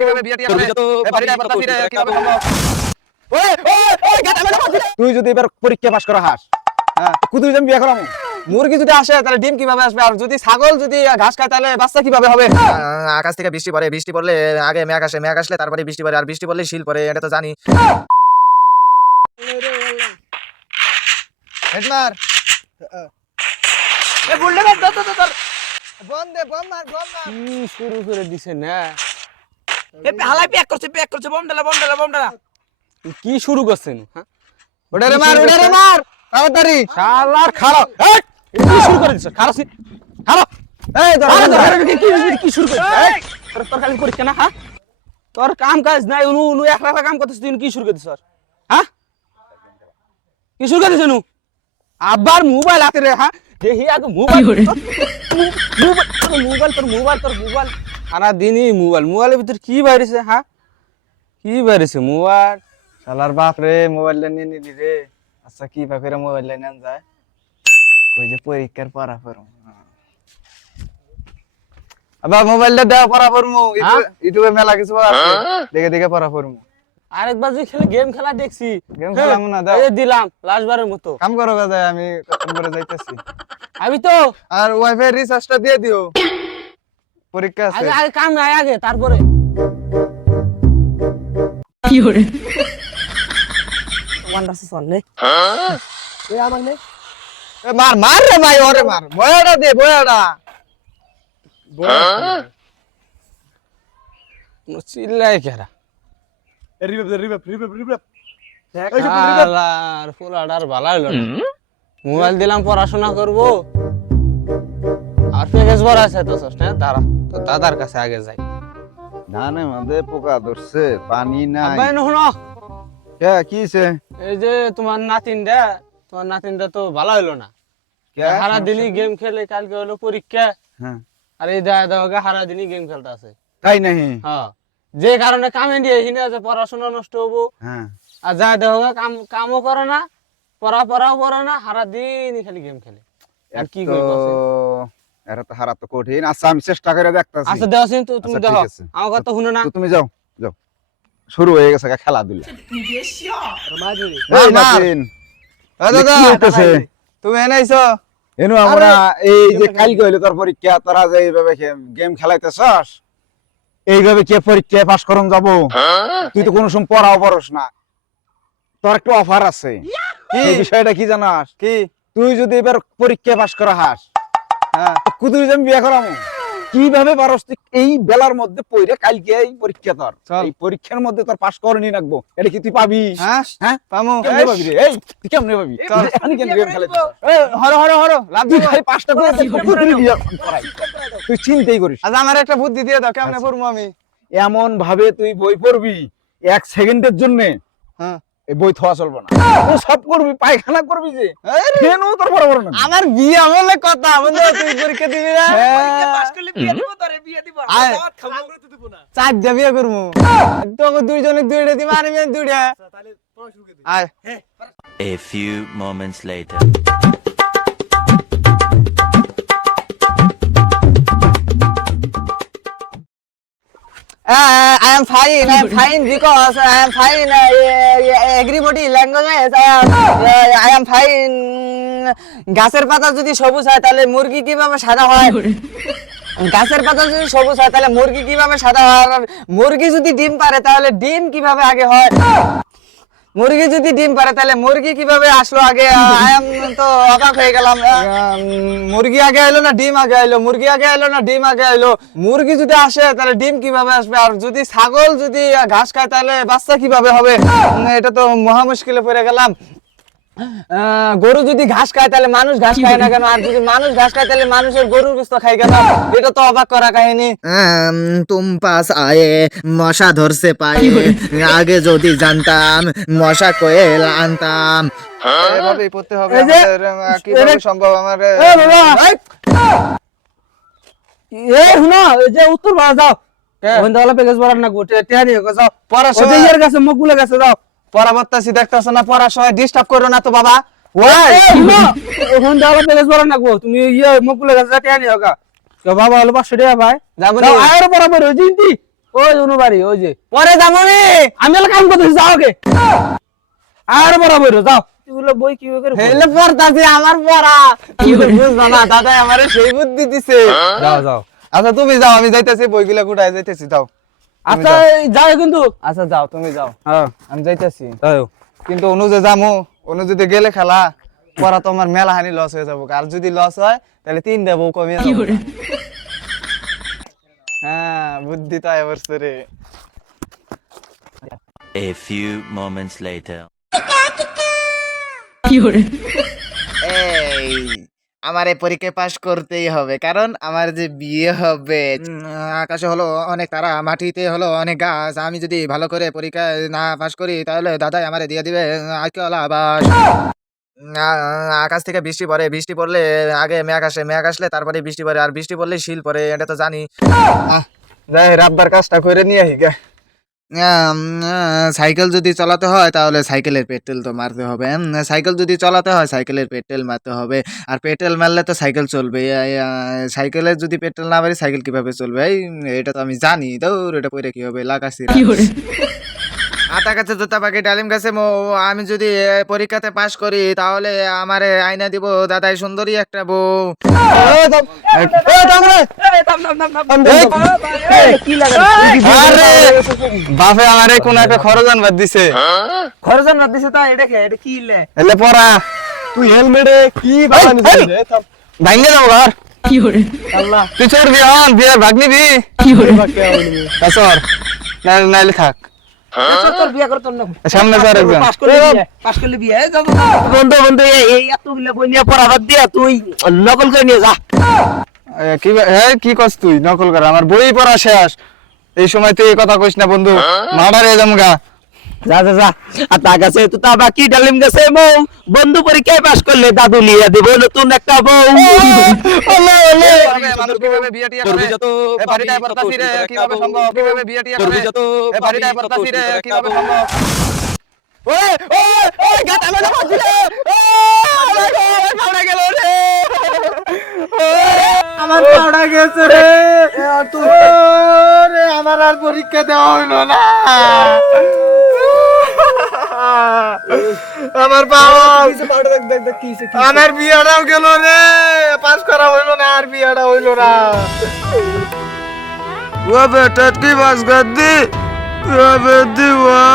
কিভাবে বিয়ে টিয়ে হবে বাড়িটা পারতাছি রে কিভাবে সম্ভব তুই যদি এবার পরীক্ষা পাস করা হাস কুতুই আমি বিয়ে করাবো। মুরগি যদি আসে তাহলে ডিম কিভাবে আসবে আর যদি ছাগল যদি ঘাস খায় তাহলে বাচ্চা কিভাবে হবে আকাশ থেকে বৃষ্টি পড়ে বৃষ্টি পড়লে আগে মেঘ আসে মেঘ আসলে তারপরে বৃষ্টি পড়ে আর বৃষ্টি পড়লে শিল পড়ে এটা তো জানি হেডমার এ বুললে বাদ দাও তো তোর বন্ধ দে বন্ধ মার কি শুরু করে দিছে না এ হালাই প্যাক করছে বম ডালা কি শুরু করছেন হ্যাঁ ওড়ে রে মার তাড়াতাড়ি শালার খারাপ কি শুরু করে দিছ খারাপ খারাপ এই ধর কি শুরু করে তোর খালি পরীক্ষা না হ্যাঁ তোর কাম কাজ নাই উনু একলা কাম করতেছিস তুই কি শুরু করে দিছ হ্যাঁ কি শুরু করে দিছ নু আবার মোবাইল হাতে রে হ্যাঁ দেখি আগে মোবাইল সারা দিনই মোবাইলের ভিতর কি বাইরেছে হ্যাঁ কি বাইরেছে মোবাইল শালার বাপ রে মোবাইলটা নিয়ে নিলি রে আচ্ছা কি করে মোবাইলটা নেন যায় কই যে পরীক্ষার পড়া করো আবার মোবাইলটা দেওয়া পড়া করমু ইউটিউবে মেলা কিছু আছে দেখে দেখে পড়া করমু আরেকবার যে গেম খেলা দেখছি গেম খেলাম না দাও এই দিলাম লাস্টবারের মতো কাম করো গাজা আমি কতক্ষণ করে যাইতেছি আমি তো আর ওয়াইফাই রিচার্জটা দিয়ে দিও পরীক্ষা আছে আগে আগে কাম নাই আগে তারপরে কি হরে ওয়ান্ডাস চলে এ আমার নে মার রে ভাই ওরে মার বয়াটা দে বয়াটা চিল্লাই কেরা আর ফুলাডার ভালো হইলো না মোবাইল দিলাম পড়াশোনা করব আর প্যাকেজ ভরা আছে তো না দাঁড়া তো দাদার কাছে আগে যাই ধানের মধ্যে পোকা ধরছে পানি নাই আব্বাই নহনো কে কিছে এই যে তোমার নাতিনটা তো ভালো হইলো না সারা দিনই গেম খেলে কালকে হলো পরীক্ষা হ্যাঁ আর এই দাদা সারা দিনই গেম খেলতে আছে তাই নাই হ্যাঁ যে কারণে কামে দিয়ে এখানে আছে পড়াশোনা নষ্ট হবো হ্যাঁ আর যা দেখা কামও করে না পড়াও করে না সারা দিনই খালি গেম খেলে আর কি করবো এরা তো হারা তো কঠিন আচ্ছা আমি চেষ্টা করে দেখতাছি আচ্ছা দেওয়া তো তুমি আচ্ছা, দেখো ঠিক আছে। আমার কথা শুনো না তো তুমি যাও শুরু হয়ে গেছে খেলাধুলা এই মার। নাতিন, দাদা কি হইতেছে? তুমি এনেছো এনু আমরা এই যে কালকে হইলো তোর পরীক্ষা তোরা যে এইভাবে গেম খেলাইতেছস এইভাবে কে পরীক্ষা পাস করন যাব তুই তো কোনো সময় পড়াও পড়স না তোর একটা অফার আছে এই বিষয়টা কি জানাস কি তুই যদি এবার পরীক্ষা পাস করা হাস হ্যাঁ কুতুই আমি বিয়ে করামু কিভাবে পারস তুই এই বেলার মধ্যে পড়ে কালকে এই পরীক্ষা তোর চল। এই পরীক্ষার মধ্যে তোর পাস করনি রাখবো এটা কি তুই পাবি হ্যাঁ হ্যাঁ পামু কেমনে পাবি রে এই তুই কেমনে পাবি চল। আমি কেন গেম খেলাইতে এই হরো লাভ তুই খালি পাঁচটা করে তুই চিন্তাই করিস আজ আমার একটা বুদ্ধি দিয়ে দাও কেমনে পড়বো আমি এমন ভাবে তুই বই পড়বি 1 সেকেন্ডের জন্য হ্যাঁ এই বই থোয়া চলবে না তুই সব করবি পায়খানা করবি যে কেন তোর বড় বড় না আমার বিয়ে বলে কথা বন্ধু তুই পরীক্ষা দিবি না আয়। চারটা বিয়ে করবো তোকে দুইজনে দুইটা দিবা আর আমি দুইটা আয় A few moments later. I am fine because I am fine everybody language I am fine গাছের পাতা যদি সবুজ হয় তাহলে মুরগি কিভাবে সাদা হয় গাছের পাতা যদি সবুজ হয় তাহলে মুরগি কিভাবে সাদা হয় আর মুরগি যদি ডিম পারে তাহলে ডিম কিভাবে আগে হয় মুরগি যদি ডিম পারে তাহলে মুরগি কিভাবে আসলো আগে আই এম তো অবাক হয়ে গেলাম মুরগি আগে এলো না ডিম আগে এলো মুরগি আগে এলো না ডিম আগে এলো মুরগি যদি আসে তাহলে ডিম কিভাবে আসবে আর যদি ছাগল যদি ঘাস খায় তাহলে বাচ্চা কিভাবে হবে এটা তো মহা মুশকিলে পড়ে গেলাম গরু যদি ঘাস খায় তাহলে মানুষ ঘাস খায় না কেন আর যদি মানুষ ঘাস খায় তাহলে মানুষের গরুর গোশত খায় কেন এটা তো অবাক করা কাহিনী तुम पास आए मशा धर से पाए आगे যদি জানতাম মশা কোয়েল আনতাম এভাবেই পড়তে হবে এই যে, আমাদের কিভাবে সম্ভব আমার এ বাবা এ শুনো এই যে উত্তর ভাড়া যাও ওখানে ওলা প্যাকেজ ভরার না গোটে টেহানি যাও পড়াশোনা ওদের ইয়ার কাছে মুখ গুলো গেছে যাও পড়াবত্তাছি দেখতেছ না পড়ার সময় ডিস্টার্ব করো না তো বাবা ওখানে ওলা প্যাকেজ ভরার না গো তুমি ইয়ে মুখ গুলো গেছে টেহানি হোগা তো বাবা হলো 500 টাকা ভাই যাবো যাও আয়ের বরাবর ওই জিনতি ওই অনু বাড়ি ওই যে পরে যাবো আমি। আমি হলে কাম করতেছি যাও কে আর বরাবর যাও এগুলো বই কি করে হেলে পড়তাছি আমার পড়া বুঝবা না দাদা আমারে সেই বুদ্ধি দিছে। যাও যাও আচ্ছা তুমি যাও, আমি যাইতেছি বইগুলা কুটায় যাইতেছি, যাও। আচ্ছা যাও কিন্তু আচ্ছা যাও তুমি যাও, হ্যাঁ আমি যাইতেছি। যাও কিন্তু অনু যে যামু, অনু যদি গেলে খেলা পড়া তো আমার মেলা হানি লস হয়ে যাবো। আর যদি লস হয় তাহলে 3 দেবো কমিয়ে যাবো। হ্যাঁ বুদ্ধি তো এবার রে। A few moments later. এই আমার এই পরীক্ষায় পাশ করতেই হবে, কারণ আমার যে বিয়ে হবে। আকাশে হলো অনেক তারা, মাটিতে হলো অনেক গাছ। আমি যদি ভালো করে পরীক্ষায় না পাশ করি তাহলে দাদাই আমারে দিয়ে দিবে আইকিওয়াল আবাস। আকাশ থেকে বৃষ্টি পড়ে, বৃষ্টি পড়লে আগে মেঘ আসে, মেঘ আসলে তারপরে বৃষ্টি পড়ে, আর বৃষ্টি পড়লে শিল পড়ে, এটা তো জানি। যাই রাব্বার কাজটা করে নিয়ে আহি গে। সাইকেল যদি চালাতে হয় তাহলে সাইকেলের পেট্রোল তো মারতে হবে। সাইকেল যদি চালাতে হয় সাইকেলের পেট্রোল মারতে হবে, আর পেট্রোল মারলে তো সাইকেল চলবে। সাইকেলের যদি পেট্রোল না মারি সাইকেল কিভাবে চলবে? এটা তো আমি জানি। দৌড়, এটা পরে কি হবে? লাগাছি আতা গাছে জোতা পাখি ডালিম গাছে মো। আমি যদি পরীক্ষাতে পাশ করি তাহলে আমারে আয়না দিব দাদাই সুন্দরী একটা বউ। আরে বাপে আমারে কোন একটা খরচান বাদ দিছে। খরচান না দিছে তা এটা কে এটা কি লে এলে পড়া তুই হেলমেটে কি বানানি দিছিস? ভাঙ্গে যাবো ঘর। আল্লাহ তুই চোর বিয়ে ভাগ নিবি নাইলে থাক তোর বিয়ে করে তোর না সামনে স্যার একজন পাস করলে বিয়ে যাবো বন্ধু বন্ধু এই এতগুলা বই নিয়ে পড়া বাদ দিয়া তুই নকল করে নিয়ে যা। কি করছ তুই নকল কর? আমার বই পড়া শেষ, এই সময় তুই এই কথা কইস না বন্ধু, মার্ডারে যামগা। যা যা যা আর তা গাছে তো তা বাকি ডালিম গাছে মৌ। বন্ধু পরীক্ষায় পাস করলে দাদু নিয়ে দিব নতুন একটা বউ। মানুষ কিভাবে বিয়ে টিয়া করে? এ বাড়িটায় পড়তাছি রে, কিভাবে সম্ভব? কিভাবে বিয়ে টিয়া করে? এ বাড়িটায় পড়তাছি রে, কিভাবে সম্ভব? ওই ওই ওই গাটা মেরে মারছি রে। আমার খাওয়া গেল রে। আমার পড়া গেছে রে। রে আমার আর পরীক্ষা দেওয়া হইলো না। আমার বাবা, আমার বিয়েটাও গেল রে। পাস করা হইলো না, আর বিয়েটা হইলো না। ও বেটা কি বাস গাদি? ও বেদি ওয়া